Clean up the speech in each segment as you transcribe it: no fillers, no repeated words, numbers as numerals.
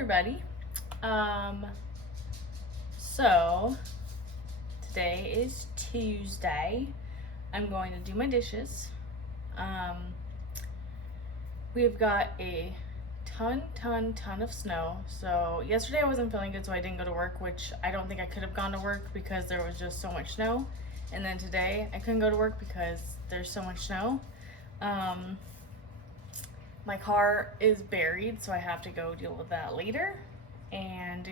everybody. So today is Tuesday. I'm going to do my dishes. We've got a ton of snow. So yesterday I wasn't feeling good, so I didn't go to work, which I don't think I could have gone to work because there was just so much snow. And then today I couldn't go to work because there's so much snow. My car is buried, so I have to go deal with that later. And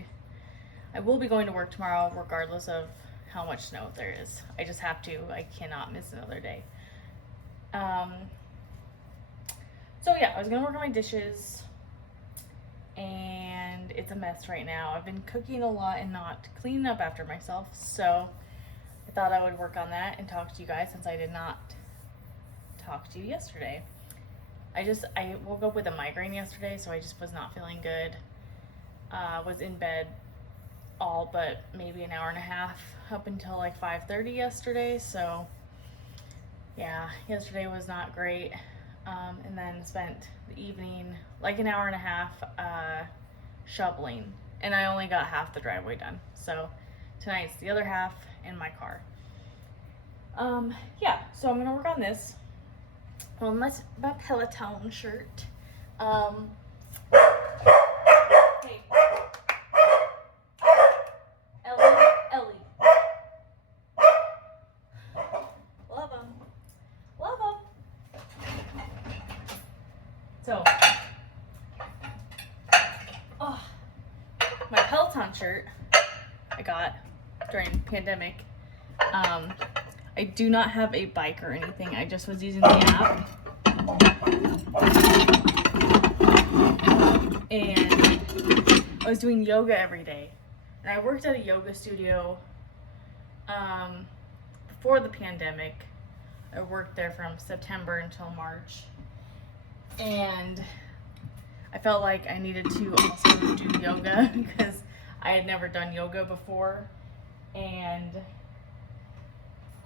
I will be going to work tomorrow regardless of how much snow there is. I just have to. I cannot miss another day. So yeah, I was gonna work on my dishes and it's a mess right now. I've been cooking a lot and not cleaning up after myself, so I thought I would work on that and talk to you guys since I did not talk to you yesterday. I woke up with a migraine yesterday, so I just was not feeling good. Was in bed all but maybe an hour and a half up until like 5:30 yesterday, so yeah, yesterday was not great. And then spent the evening like an hour and a half shoveling, and I only got half the driveway done. So tonight's the other half in my car. Yeah, so I'm gonna work on this. On my Peloton shirt. Hey. Ellie. Love them. So, my Peloton shirt I got during pandemic. I do not have a bike or anything. I just was using the app. And I was doing yoga every day. And I worked at a yoga studio before the pandemic. I worked there from September until March. And I felt like I needed to also do yoga because I had never done yoga before. And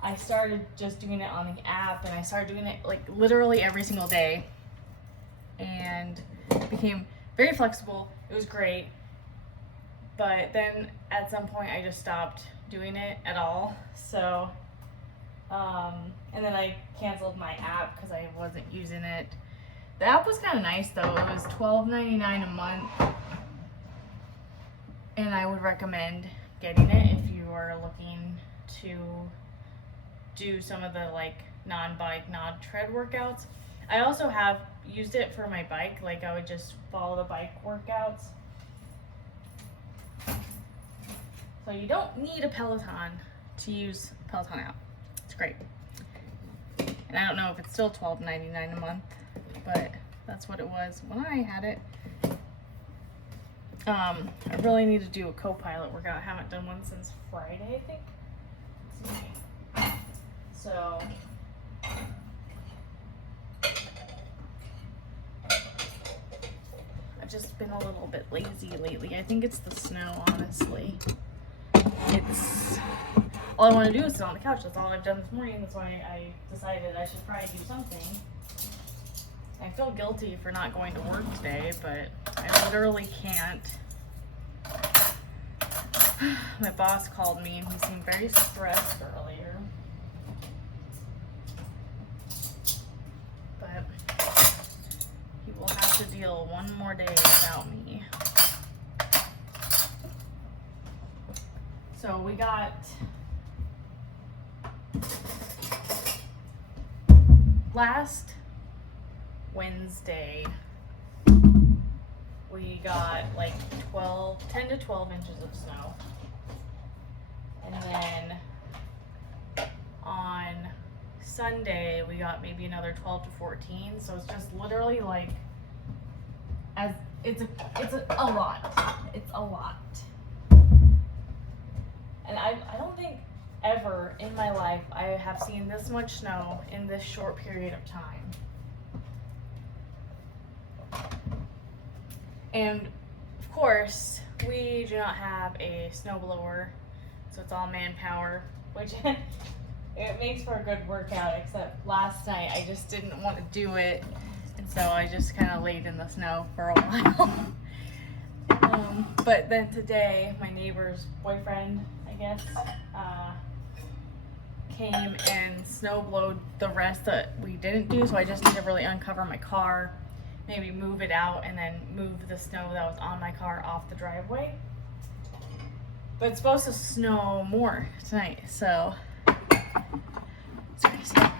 I started just doing it on the app, and I started doing it like literally every single day, and it became very flexible. It was great, but then at some point I just stopped doing it at all. So and then I canceled my app because I wasn't using it. The app was kind of nice though. It was $12.99 a month, and I would recommend getting it if you are looking to do some of the like non-bike, non-tread workouts. I also have used it for my bike. Like I would just follow the bike workouts. So you don't need a Peloton to use Peloton app. It's great. And I don't know if it's still $12.99 a month, but that's what it was when I had it. I really need to do a co-pilot workout. I haven't done one since Friday, I think. Let's see. So I've just been a little bit lazy lately. I think it's the snow, honestly. It's all I want to do is sit on the couch. That's all I've done this morning. That's why I decided I should probably do something. I feel guilty for not going to work today, but I literally can't. My boss called me and he seemed very stressed earlier. But he will have to deal one more day without me. So we got last Wednesday we got like 10 to 12 inches of snow. And then on Sunday we got maybe another 12 to 14. So it's just literally like it's a lot. It's a lot. And I don't think ever in my life I have seen this much snow in this short period of time. And of course, we do not have a snowblower, so it's all manpower, which it makes for a good workout, except last night I just didn't want to do it, and so I just kind of laid in the snow for a while. But then today, my neighbor's boyfriend, I guess, came and snow blowed the rest that we didn't do. So I just need to really uncover my car, maybe move it out, and then move the snow that was on my car off the driveway. But it's supposed to snow more tonight, so it's crazy. I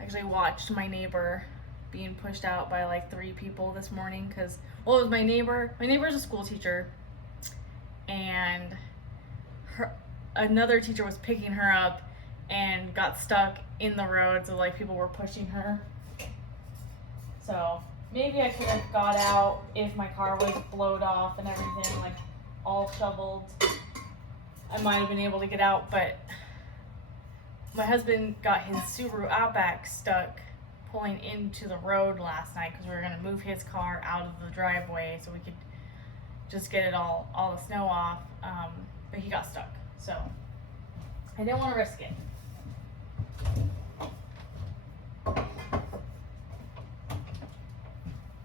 actually watched my neighbor being pushed out by like 3 people this morning because, well, it was my neighbor. My neighbor's a school teacher, and another teacher was picking her up and got stuck in the road, so like people were pushing her. So maybe I could have got out if my car was blowed off and everything, like all shoveled. I might have been able to get out, but my husband got his Subaru Outback stuck pulling into the road last night because we were going to move his car out of the driveway so we could just get it all the snow off, but he got stuck, so I didn't want to risk it.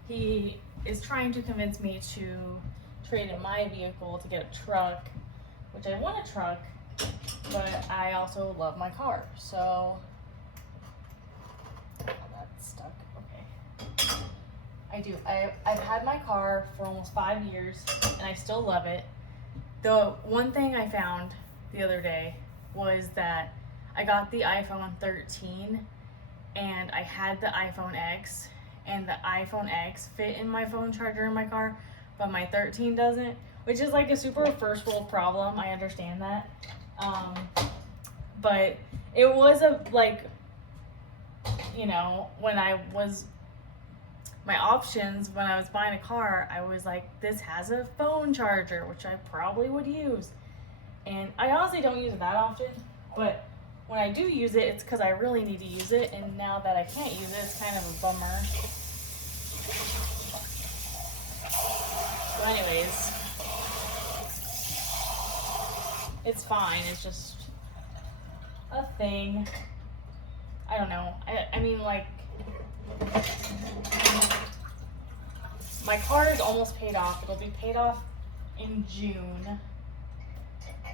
He is trying to convince me to trade in my vehicle to get a truck, which I want a truck, but I also love my car, so that's stuck. Okay, I do. I've had my car for almost 5 years, and I still love it. The one thing I found the other day was that I got the iPhone 13, and I had the iPhone X, and the iPhone X fit in my phone charger in my car, but my 13 doesn't, which is like a super first world problem. I understand that. But it was when I was, my options when I was buying a car, I was like, this has a phone charger, which I probably would use. And I honestly don't use it that often, but when I do use it, it's because I really need to use it. And now that I can't use it, it's kind of a bummer. So anyways, it's fine. It's just a thing. I don't know. I mean, like, my car is almost paid off. It'll be paid off in June.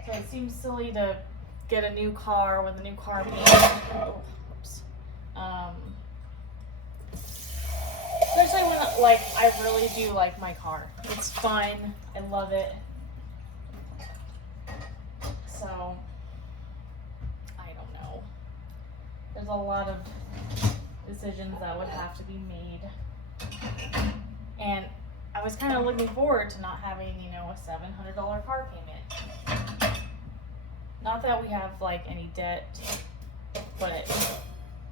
So it seems silly to get a new car with a new car payment. Oh, oops. Especially when, like, I really do like my car. It's fun. I love it. So, I don't know. There's a lot of decisions that would have to be made. And I was kind of looking forward to not having, a $700 car payment. Not that we have, like, any debt, but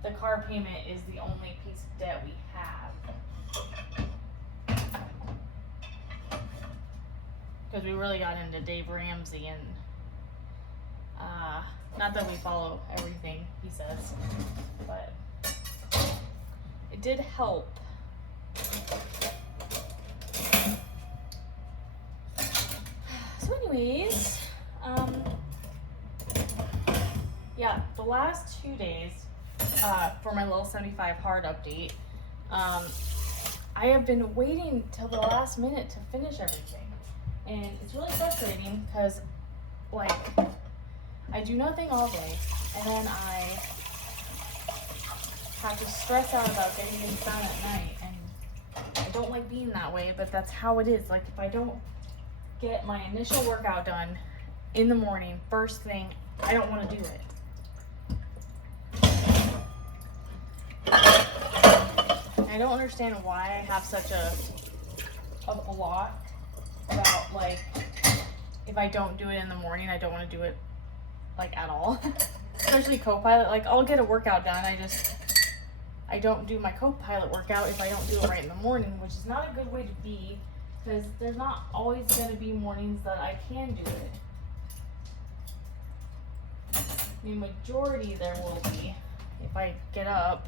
the car payment is the only piece of debt we have. Because we really got into Dave Ramsey, and not that we follow everything he says, but it did help. So anyways, yeah, the last 2 days, for my little 75 hard update, I have been waiting till the last minute to finish everything. And it's really frustrating because, like, I do nothing all day, and then I have to stress out about getting things done at night, and I don't like being that way, but that's how it is. Like, if I don't get my initial workout done in the morning, first thing, I don't want to do it. I don't understand why I have such a block about, like, if I don't do it in the morning, I don't want to do it, like, at all. Especially Copilot. Like, I'll get a workout done, I don't do my Copilot workout if I don't do it right in the morning, which is not a good way to be, because there's not always going to be mornings that I can do it. The majority there will be if I get up.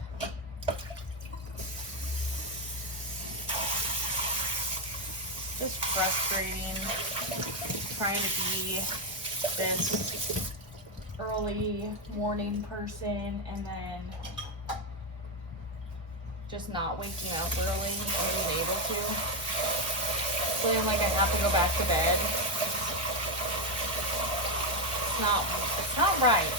Just frustrating trying to be this early morning person and then just not waking up early or being able to. feeling like I have to go back to bed. It's not right.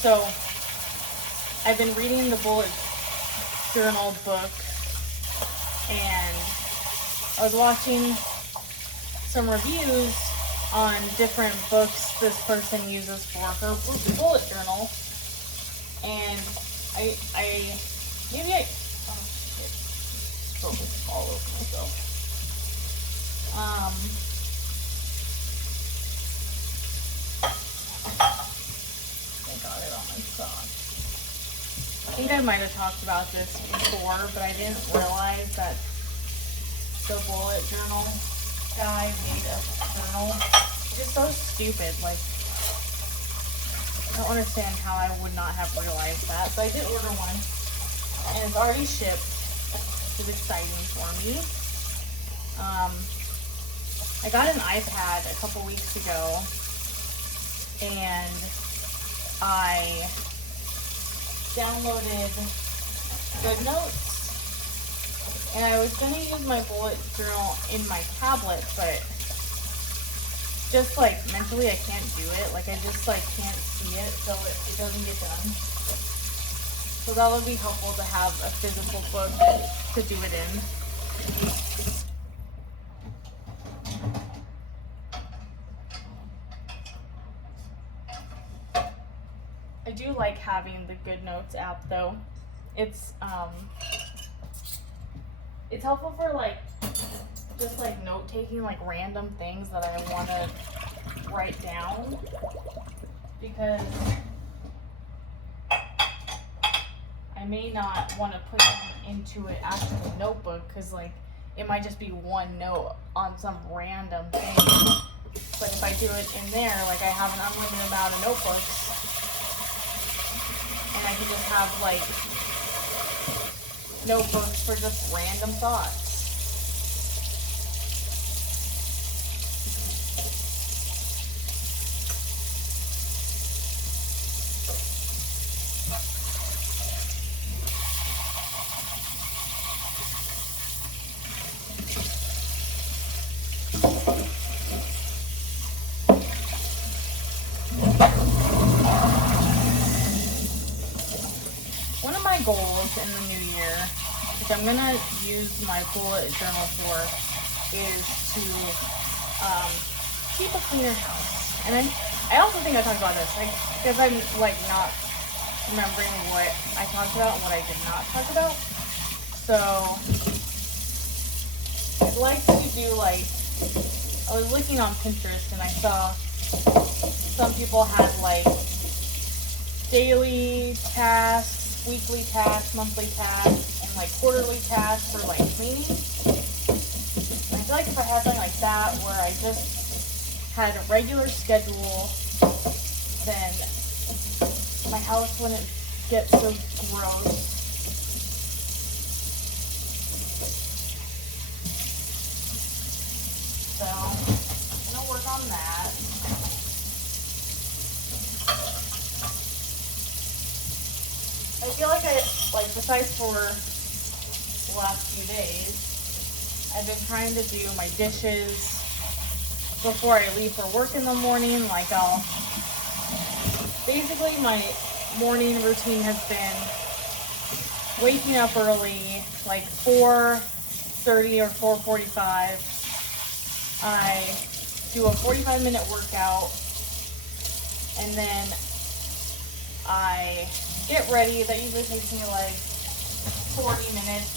So, I've been reading the bullet journal book, and I was watching some reviews on different books this person uses for her bullet journal, and oh shit, spilled this all over myself. I got it on my sock. I think I might have talked about this before, but I didn't realize that the bullet journal guy made a journal. It's just so stupid. Like, I don't understand how I would not have realized that. So I did order one, and it's already shipped, which is exciting for me. I got an iPad a couple weeks ago, and I downloaded GoodNotes, and I was going to use my bullet journal in my tablet, but just like mentally I can't do it. Like, I just like can't see it, so it doesn't get done. So that would be helpful to have a physical book to do it in. I do like having the GoodNotes app though. It's helpful for like just like note taking, like random things that I want to write down, because I may not want to put them into an actual notebook, because like it might just be one note on some random thing. But if I do it in there, like I have an unlimited amount of notebooks, and I can just have like notebooks for just random thoughts. One of my goals in the new year, which I'm gonna use my bullet journal for, is to keep a cleaner house. And I also think I talked about this, because I'm like not remembering what I talked about and what I did not talk about. So I'd like to do like, I was looking on Pinterest and I saw some people had like daily tasks, weekly tasks, monthly tasks, and like quarterly tasks for like cleaning. And I feel like if I had something like that where I just had a regular schedule, then my house wouldn't get so gross. So I'm gonna work on that. I feel like besides for the last few days, I've been trying to do my dishes before I leave for work in the morning. Like basically my morning routine has been waking up early, like 4:30 or 4:45. I do a 45-minute workout, and then I get ready. That usually takes me like 40 minutes,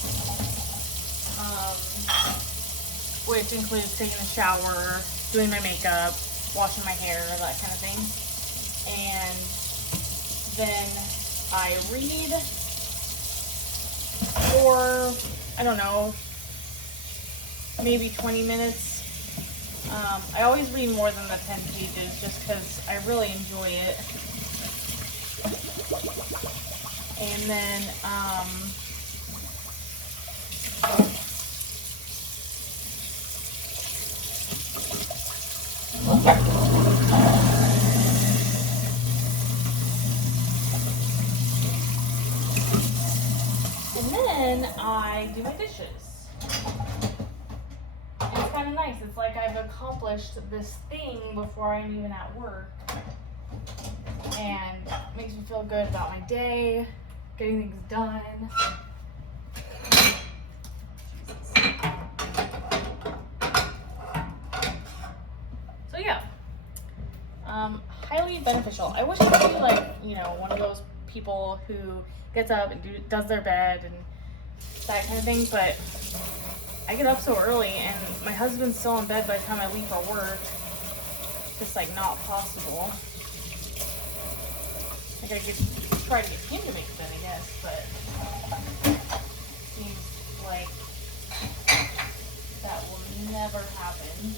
which includes taking a shower, doing my makeup, washing my hair, that kind of thing. And then I read for, I don't know, maybe 20 minutes. I always read more than the 10 pages just because I really enjoy it. And then, then I do my dishes. And it's kind of nice. It's like I've accomplished this thing before I'm even at work. And it makes me feel good about my day, getting things done. So yeah, highly beneficial. I wish I could be like, one of those people who gets up and does their bed and that kind of thing, but I get up so early and my husband's still in bed by the time I leave for work. Just like not possible. I gotta try to get him to make bed, I guess, but seems like that will never happen.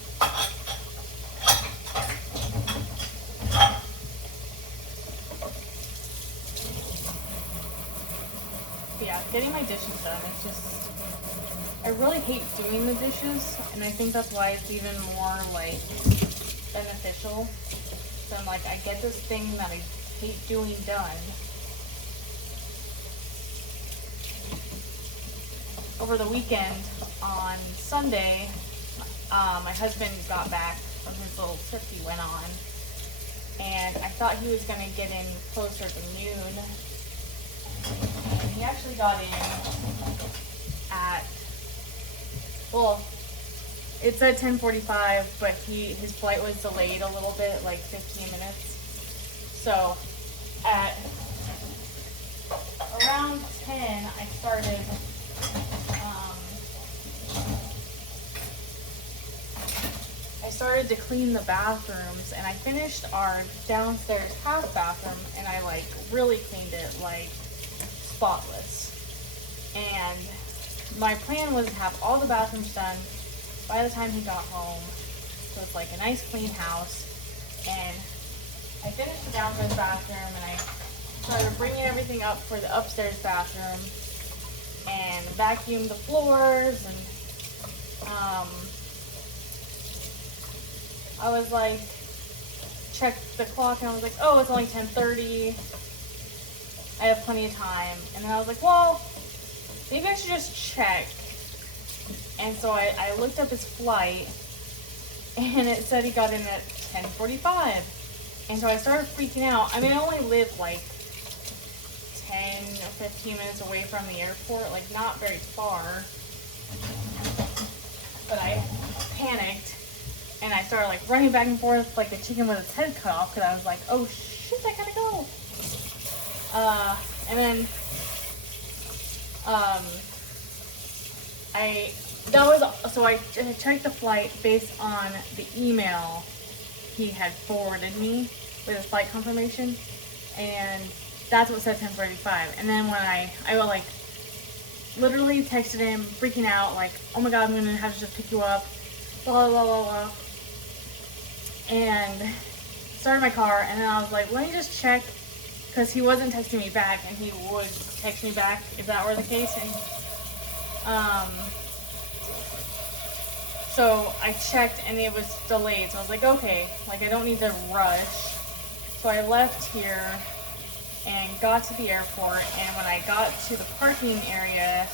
But yeah, getting my dishes done is just, I really hate doing the dishes, and I think that's why it's even more like beneficial. So I'm like, I get this thing that I hate doing done. Over the weekend, on Sunday, my husband got back from his little trip he went on, and I thought he was going to get in closer to noon, and he actually got in at, well, it said 10:45, but his flight was delayed a little bit, like 15 minutes. So at around 10, I started to clean the bathrooms, and I finished our downstairs half bathroom, and I like really cleaned it like spotless. And my plan was to have all the bathrooms done by the time he got home, so it's like a nice clean house. And I finished the downstairs bathroom, and I started bringing everything up for the upstairs bathroom, and vacuumed the floors, and I was like, checked the clock, and I was like, oh, it's only 10:30. I have plenty of time. And then I was like, well, maybe I should just check. And so I looked up his flight, and it said he got in at 10:45. And so I started freaking out. I mean, I only live like 10 or 15 minutes away from the airport, like not very far. But I panicked, and I started like running back and forth like a chicken with its head cut off, because I was like, oh shit, I gotta go. And then I checked the flight based on the email he had forwarded me with his flight confirmation, and that's what said 10:45. And then when I like literally texted him freaking out, like, oh my god, I'm gonna have to just pick you up, blah blah blah blah, and started my car. And then I was like, let me just check, because he wasn't texting me back, and he would text me back if that were the case. And so I checked, and it was delayed. So I was like, okay, like I don't need to rush. So I left here and got to the airport, and when I got to the parking area,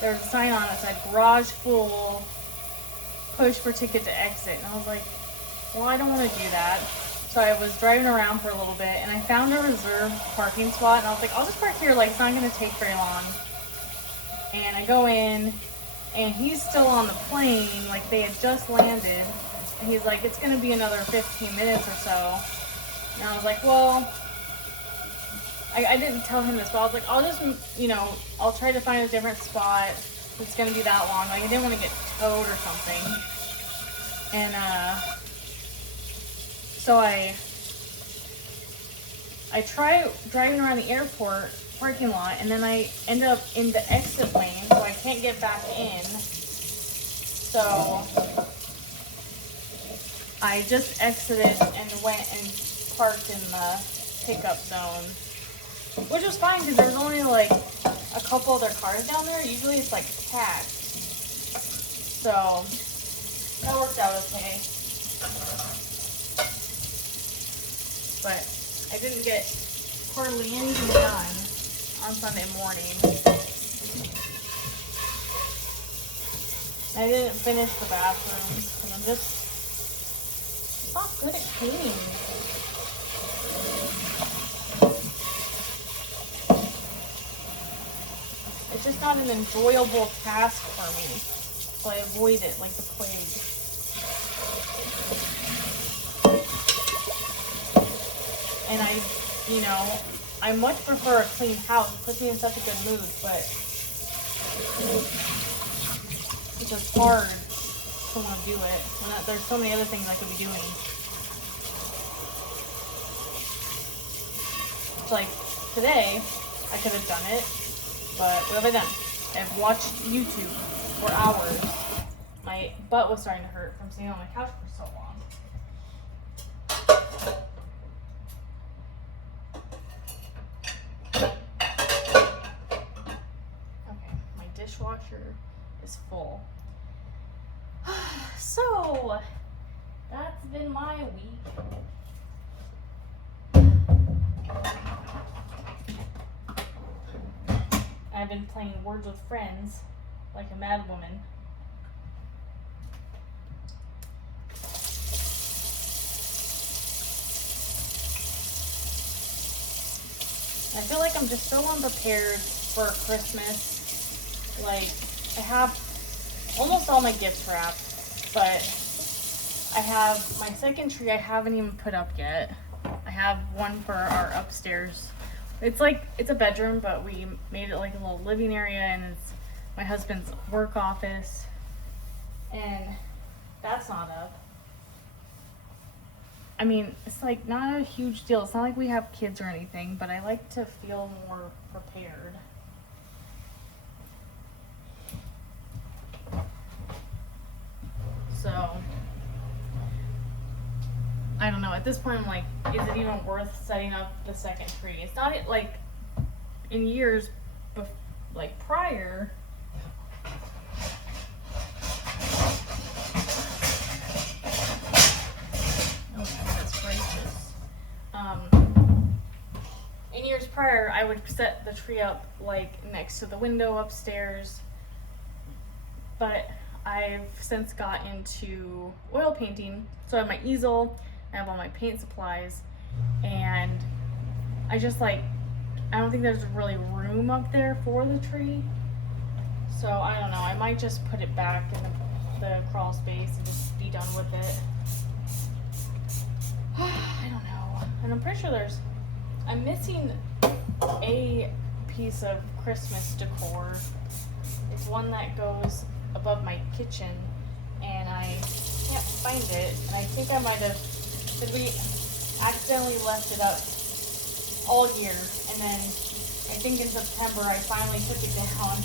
there was a sign on it that said garage full, push for ticket to exit. And I was like, well, I don't want to do that. So I was driving around for a little bit, and I found a reserved parking spot, and I was like, I'll just park here, like it's not going to take very long. And I go in, and he's still on the plane, like they had just landed, and he's like, it's going to be another 15 minutes or so. And I was like, well, I didn't tell him this, but I was like, I'll just, I'll try to find a different spot. It's going to be that long. Like, I didn't want to get towed or something. And, so I try driving around the airport parking lot, and then I end up in the exit lane, so I can't get back in. So I just exited and went and parked in the pickup zone, which was fine because there was only like a couple other cars down there. Usually it's like packed, so that worked out okay. But I didn't get hardly anything done on Sunday morning. I didn't finish the bathrooms because I'm just not good at cleaning. It's just not an enjoyable task for me, so I avoid it like the plague. And I much prefer a clean house. It puts me in such a good mood, but it's just hard to want to do it when there's so many other things I could be doing. It's like today, I could have done it, but what have I done? I've watched YouTube for hours. My butt was starting to hurt from sitting on my couch for so long. Dishwasher is full. So that's been my week. I've been playing Words with Friends like a mad woman. I feel like I'm just so unprepared for Christmas. Like, I have almost all my gifts wrapped, but I have my second tree I haven't even put up yet. I have one for our upstairs. It's a bedroom, but we made it like a little living area, and it's my husband's work office, and that's not up. I mean, it's like not a huge deal. It's not like we have kids or anything, but I like to feel more prepared. So, I don't know. At this point, I'm like, is it even worth setting up the second tree? It's not like in years, like prior. Oh, that's gracious. In years prior, I would set the tree up like next to the window upstairs, but I've since got into oil painting, so I have my easel, I have all my paint supplies, and I don't think there's really room up there for the tree, so I don't know, I might just put it back in the crawl space and just be done with it. I don't know, and I'm pretty sure I'm missing a piece of Christmas decor. It's one that goes above my kitchen, and I can't find it, and I think I might have, because we accidentally left it up all year, and then I think in September I finally took it down.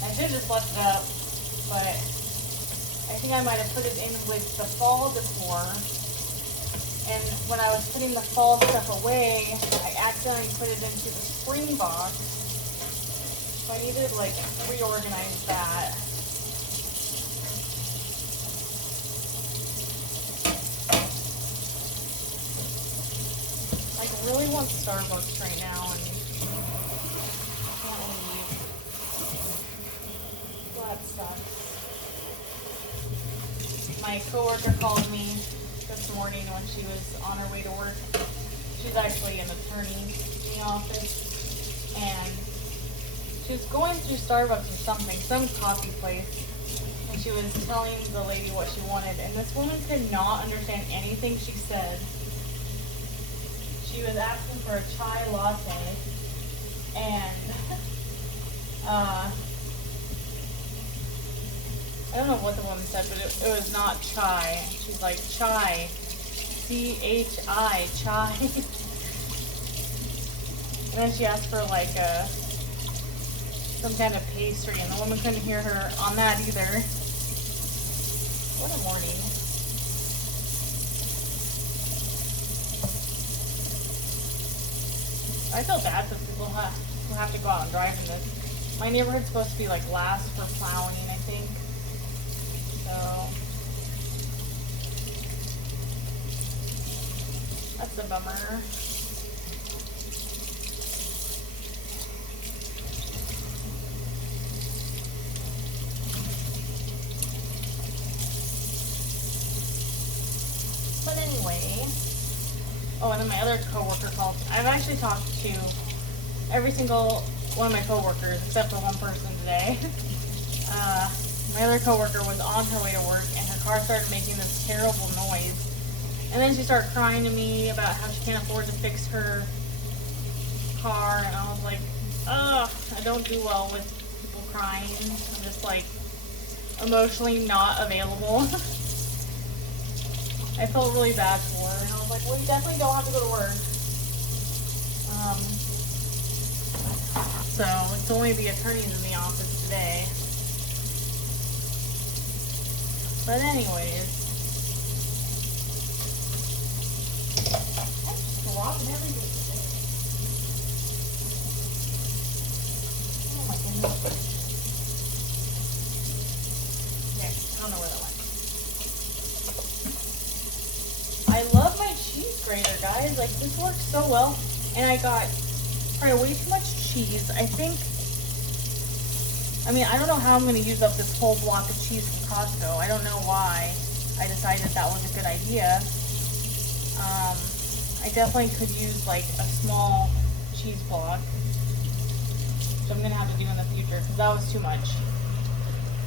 I should have just left it up, but I think I might have put it in with the fall decor, and when I was putting the fall stuff away, I accidentally put it into the spring box, so I needed to like reorganize that. I really want Starbucks right now, and I can't leave. Well, that sucks. My coworker called me this morning when she was on her way to work. She's actually an attorney in the office, and she was going through Starbucks or something, some coffee place, and she was telling the lady what she wanted, and this woman could not understand anything she said. She was asking for a chai latte, and I don't know what the woman said, but it was not chai. She's like, chai, C-H-I, chai. And then she asked for like some kind of pastry, and the woman couldn't hear her on that either. What a morning. I feel bad for people who have to go out and drive in this. My neighborhood's supposed to be like last for plowing, I think. So that's a bummer. today. Oh, and then my other coworker called. I've actually talked to every single one of my coworkers except for one person today. My other coworker was on her way to work and her car started making this terrible noise. And then she started crying to me about how she can't afford to fix her car, and I was like, ugh, I don't do well with people crying. I'm just like emotionally not available. I felt really bad for her, and I was like, well, you definitely don't have to go to work. So it's only the attorneys in the office today. But anyways, I'm just dropping everything today. Oh my goodness. Okay, I don't know where that went. I love my cheese grater, guys. Like, this works so well. And I got probably way too much cheese. I think, I mean, I don't know how I'm going to use up this whole block of cheese from Costco. I don't know why I decided that was a good idea. I definitely could use like a small cheese block, which I'm going to have to do in the future because that was too much.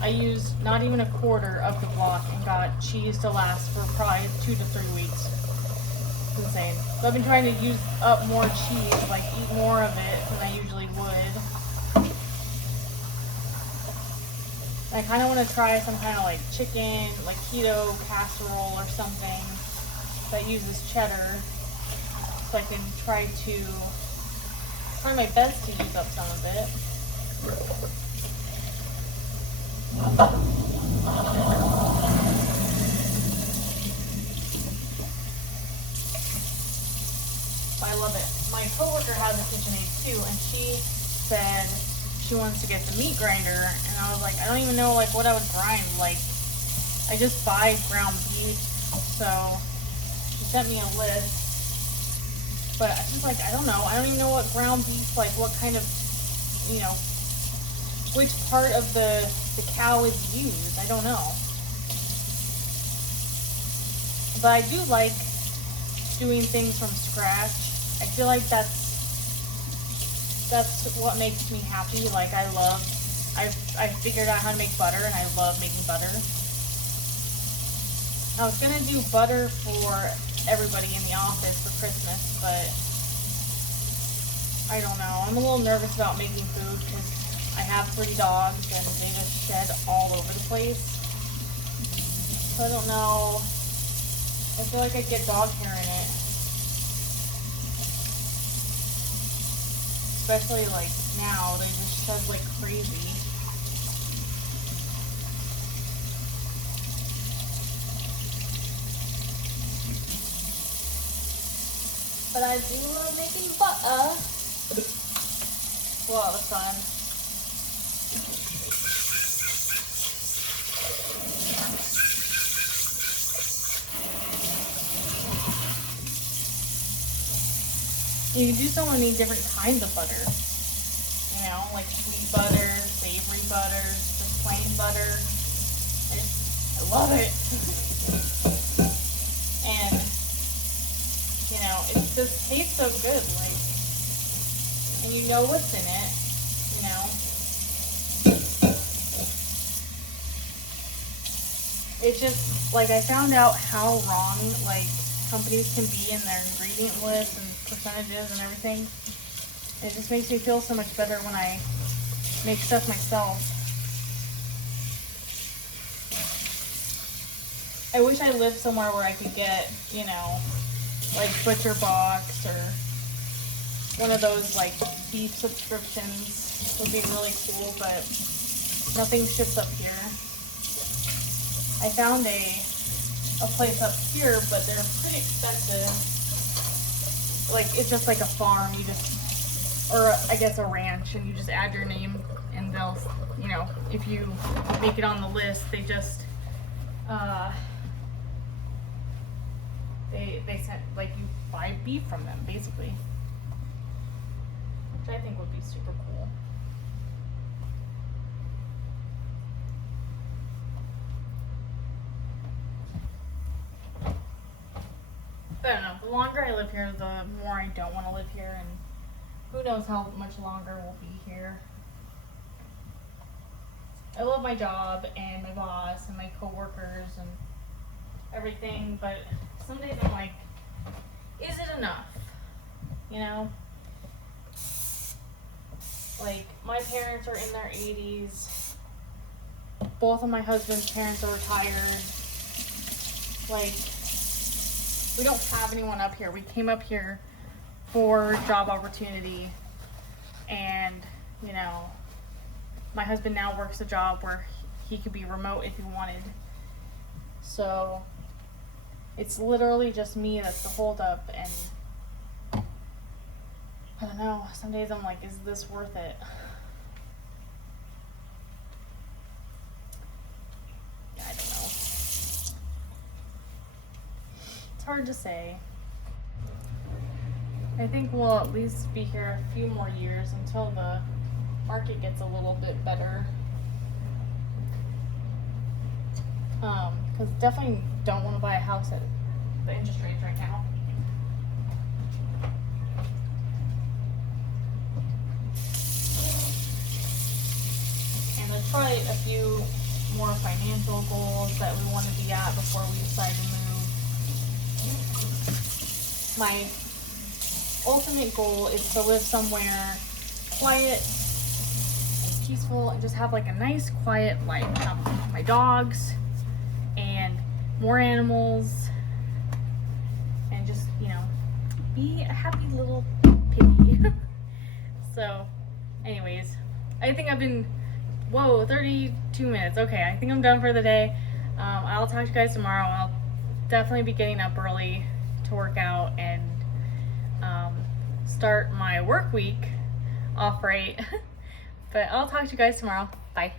I used not even a quarter of the block and got cheese to last for probably 2 to 3 weeks. It's insane. So I've been trying to use up more cheese, like eat more of it than I usually would. I kind of want to try some kind of like chicken, like keto casserole or something that uses cheddar, so I can try my best to use up some of it. I love it. My coworker has a KitchenAid too, and she said she wants to get the meat grinder, and I was like, I don't even know like what I would grind. Like, I just buy ground beef, so she sent me a list, but I was just like, I don't know. I don't even know what ground beef, like what kind of, you know, which part of the cow is used. I don't know. But I do like doing things from scratch. I feel like that's what makes me happy. Like, I figured out how to make butter, and I love making butter. I was gonna do butter for everybody in the office for Christmas, but I don't know. I'm a little nervous about making food because I have 3 dogs and they just shed all over the place. So I don't know. I feel like I get dog hair in it. Especially like now, they just shed like crazy. But I do love making butter. It's a lot of fun. You can do so many different kinds of butter. You know, like sweet butter, savory butter, just plain butter. I love it. And, you know, it just tastes so good. Like, and you know what's in it, you know. It's just, like, I found out how wrong, like, companies can be in their ingredient list and percentages and everything. It just makes me feel so much better when I make stuff myself. I wish I lived somewhere where I could get, you know, like Butcher Box or one of those like beef subscriptions would be really cool, but nothing ships up here. I found a place up here, but they're pretty expensive. Like, it's just like a farm, you just, or I guess a ranch, and you just add your name, and they'll, you know, if you make it on the list, they just, they sent, like, you buy beef from them, basically. Which I think would be super cool. But I don't know. The longer I live here, the more I don't want to live here, and who knows how much longer we'll be here. I love my job and my boss and my coworkers and everything, but some days I'm like, is it enough? You know? Like, my parents are in their 80s. Both of my husband's parents are retired. Like, we don't have anyone up here. We came up here for job opportunity, and, you know, my husband now works a job where he could be remote if he wanted. So it's literally just me that's the holdup, and I don't know. Some days I'm like, is this worth it? Yeah, I don't know. It's hard to say. I think we'll at least be here a few more years until the market gets a little bit better. Because definitely don't want to buy a house at the interest rates right now. And there's probably a few more financial goals that we want to be at before we decide to move. My ultimate goal is to live somewhere quiet and peaceful and just have like a nice quiet life. Have my dogs and more animals and just, you know, be a happy little piggy. So anyways, I think I've been 32 minutes. Okay, I think I'm done for the day. I'll talk to you guys tomorrow. I'll definitely be getting up early to work out and start my work week off right. But I'll talk to you guys tomorrow. Bye.